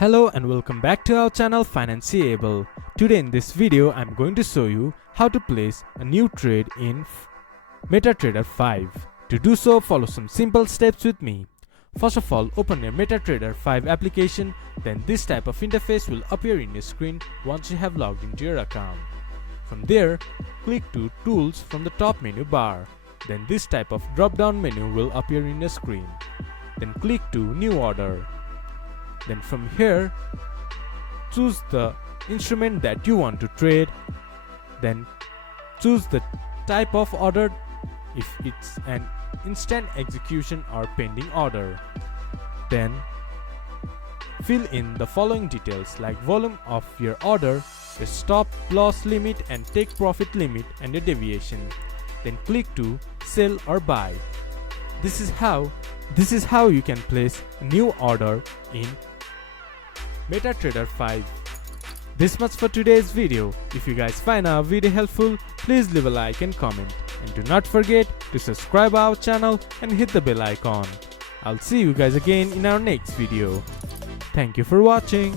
Hello and welcome back to our channel Financeable. Today in this video I'm going to show you how to place a new trade in MetaTrader 5. To do so, follow some simple steps with me. First of all, open your MetaTrader 5 application, then this type of interface will appear in your screen once you have logged into your account. From there, click to Tools from the top menu bar. Then this type of drop-down menu will appear in your screen. Then click to New Order. Then from here, choose the instrument that you want to trade. Then choose the type of order, if it's an instant execution or pending order. Then fill in the following details like volume of your order, the stop loss limit and take profit limit and the deviation. Then click to sell or buy. This is how you can place a new order in MetaTrader 5. This much for today's video. If you guys find our video helpful, please leave a like and comment. And do not forget to subscribe our channel and hit the bell icon. I'll see you guys again in our next video. Thank you for watching.